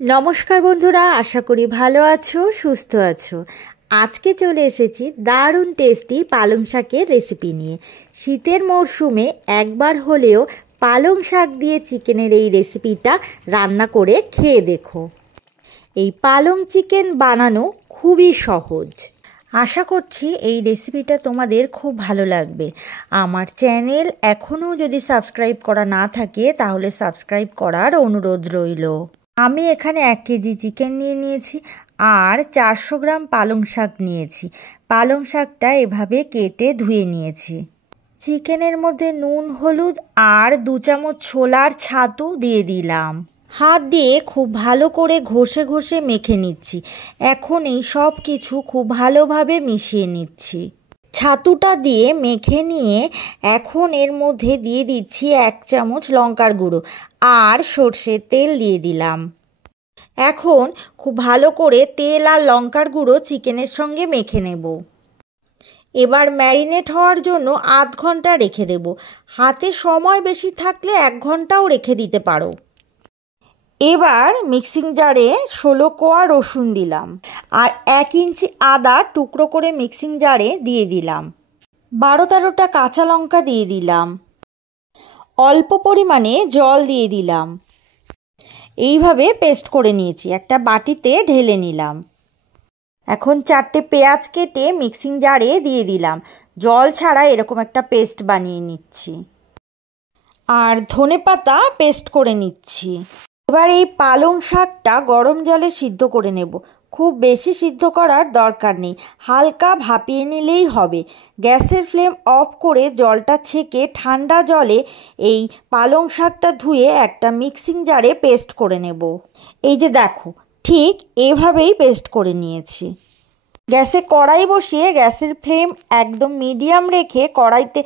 নমস্কার বন্ধুরা, আশা করি ভালো আছো, সুস্থ আছো। আজকে চলে এসেছি দারুণ টেস্টি পালং শাকের রেসিপি নিয়ে। শীতের মরশুমে একবার হলেও পালং শাক দিয়ে চিকেনের এই রেসিপিটা রান্না করে খেয়ে দেখো। এই পালং চিকেন বানানো খুবই সহজ। আশা করছি এই রেসিপিটা তোমাদের খুব ভালো লাগবে। আমার চ্যানেল এখনও যদি সাবস্ক্রাইব করা না থাকে তাহলে সাবস্ক্রাইব করার অনুরোধ রইল। আমি এখানে 1 কেজি চিকেন নিয়ে নিয়েছি আর 400 গ্রাম পালং শাক নিয়েছি। পালং শাকটা এভাবে কেটে ধুয়ে নিয়েছি। চিকেনের মধ্যে নুন, হলুদ আর 2 চামচ ছোলার ছাতু দিয়ে দিলাম। হাত দিয়ে খুব ভালো করে ঘষে ঘষে মেখে নিচ্ছি। এখন এই সব কিছু খুব ভালোভাবে মিশিয়ে নিচ্ছি। ছাতুটা দিয়ে মেখে নিয়ে এখন এর মধ্যে দিয়ে দিচ্ছি 1 চামচ লঙ্কার গুঁড়ো আর সর্ষের তেল দিয়ে দিলাম। এখন খুব ভালো করে তেল আর লঙ্কার গুঁড়ো চিকেনের সঙ্গে মেখে নেব। এবার ম্যারিনেট হওয়ার জন্য আধ ঘন্টা রেখে দেব। হাতে সময় বেশি থাকলে 1 ঘন্টাও রেখে দিতে পারো। এবার মিক্সিং জারে 16 কোয়া রসুন দিলাম আর 1 ইঞ্চি আদা টুকরো করে মিক্সিং জারে দিয়ে দিলাম। 12-13টা কাঁচা লঙ্কা দিয়ে দিলাম। অল্প পরিমাণে জল দিয়ে দিলাম। এইভাবে পেস্ট করে নিয়েছি, একটা বাটিতে ঢেলে নিলাম। এখন 4টে পেঁয়াজ কেটে মিক্সিং জারে দিয়ে দিলাম। জল ছাড়া এরকম একটা পেস্ট বানিয়ে নিচ্ছি। আর ধনেপাতা পেস্ট করে নিচ্ছি। এবার এই পালং শাকটা গরম জলে সিদ্ধ করে নেব। খুব বেশি সিদ্ধ করার দরকার নেই, হালকা ভাপিয়ে নিলেই হবে। গ্যাসের ফ্লেম অফ করে জলটা ছেঁকে ঠান্ডা জলে এই পালং শাকটা ধুয়ে একটা মিক্সিং জারে পেস্ট করে নেব। এই যে দেখো, ঠিক এভাবেই পেস্ট করে নিয়েছি। গ্যাসে কড়াই বসিয়ে গ্যাসের ফ্লেম একদম মিডিয়াম রেখে কড়াইতে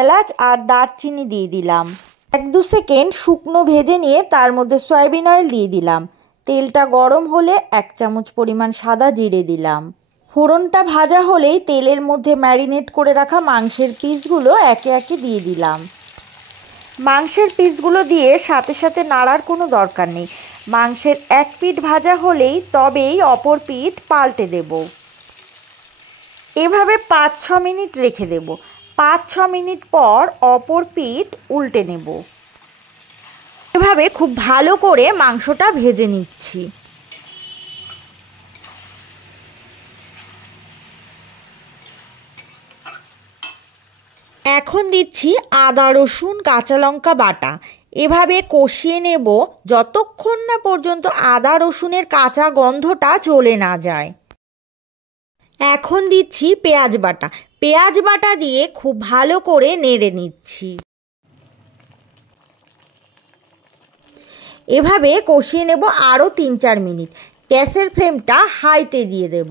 এলাচ আর দারচিনি দিয়ে দিলাম। 1-2 সেকেন্ড শুকনো ভেজে নিয়ে তার মধ্যে সয়াবিন অয়েল দিয়ে দিলাম। তেলটা গরম হলে 1 চামচ পরিমাণ সাদা জিরে দিলাম। ফোড়নটা ভাজা হলেই তেলের মধ্যে ম্যারিনেট করে রাখা মাংসের পিসগুলো একে একে দিয়ে দিলাম। মাংসের পিসগুলো দিয়ে সাথে সাথে নাড়ার কোনো দরকার নেই। মাংসের 1 পিঠ ভাজা হলেই তবেই অপর পিঠ পাল্টে দেব। এভাবে 5-6 মিনিট রেখে দেব। 5-6 মিনিট পর অপর পিঠ উল্টে নেব। এভাবে খুব ভালো করে মাংসটা ভেজে নিচ্ছি। এখন দিচ্ছি আদা, রসুন, কাঁচা লঙ্কা বাটা। এভাবে কষিয়ে নেব যতক্ষণ না পর্যন্ত আদা রসুনের কাঁচা গন্ধটা চলে না যায়। এখন দিচ্ছি পেঁয়াজ বাটা। পেঁয়াজ বাটা দিয়ে খুব ভালো করে নেড়ে নিচ্ছি। এভাবে কষিয়ে নেব আরও 3-4 মিনিট। গ্যাসের ফ্লেমটা হাইতে দিয়ে দেব।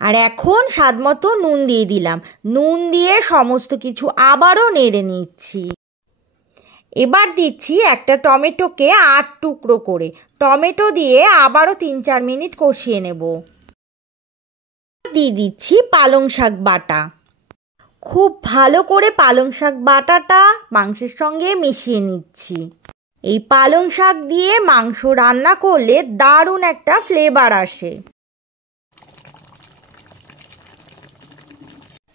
আর এখন স্বাদমতো নুন দিয়ে দিলাম। নুন দিয়ে সমস্ত কিছু আবারও নেড়ে নিচ্ছি। এবার দিচ্ছি একটা টমেটোকে 8 টুকরো করে। টমেটো দিয়ে আবারও 3-4 মিনিট কষিয়ে নেব। দিয়ে দিচ্ছি পালং শাক বাটা। খুব ভালো করে পালং শাক বাটাটা মাংসের সঙ্গে মিশিয়ে নিচ্ছি। এই পালং শাক দিয়ে মাংস রান্না করলে দারুণ একটা ফ্লেভার আসে।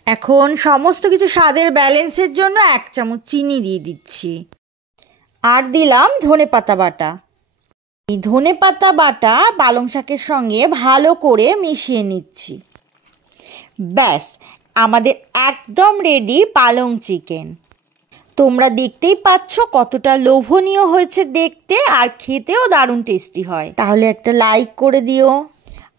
এখন সমস্ত কিছু স্বাদের ব্যালেন্সের জন্য 1 চামচ চিনি দিয়ে দিচ্ছি। আর দিলাম ধনেপাতা বাটা। এই ধনেপাতা বাটা পালং শাকের সঙ্গে ভালো করে মিশিয়ে নিচ্ছি। ব্যাস, আমাদের একদম রেডি পালং চিকেন। তোমরা দেখতেই পাচ্ছ কতটা লোভনীয় হয়েছে দেখতে, আর খেতেও দারুণ টেস্টি হয়। তাহলে একটা লাইক করে দিও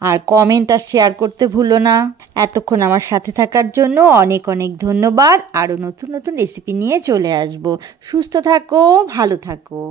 আর কমেন্ট আর শেয়ার করতে ভুলো না। এতক্ষণ আমার সাথে থাকার জন্য অনেক অনেক ধন্যবাদ। আরও নতুন নতুন রেসিপি নিয়ে চলে আসবো। সুস্থ থাকো, ভালো থাকো।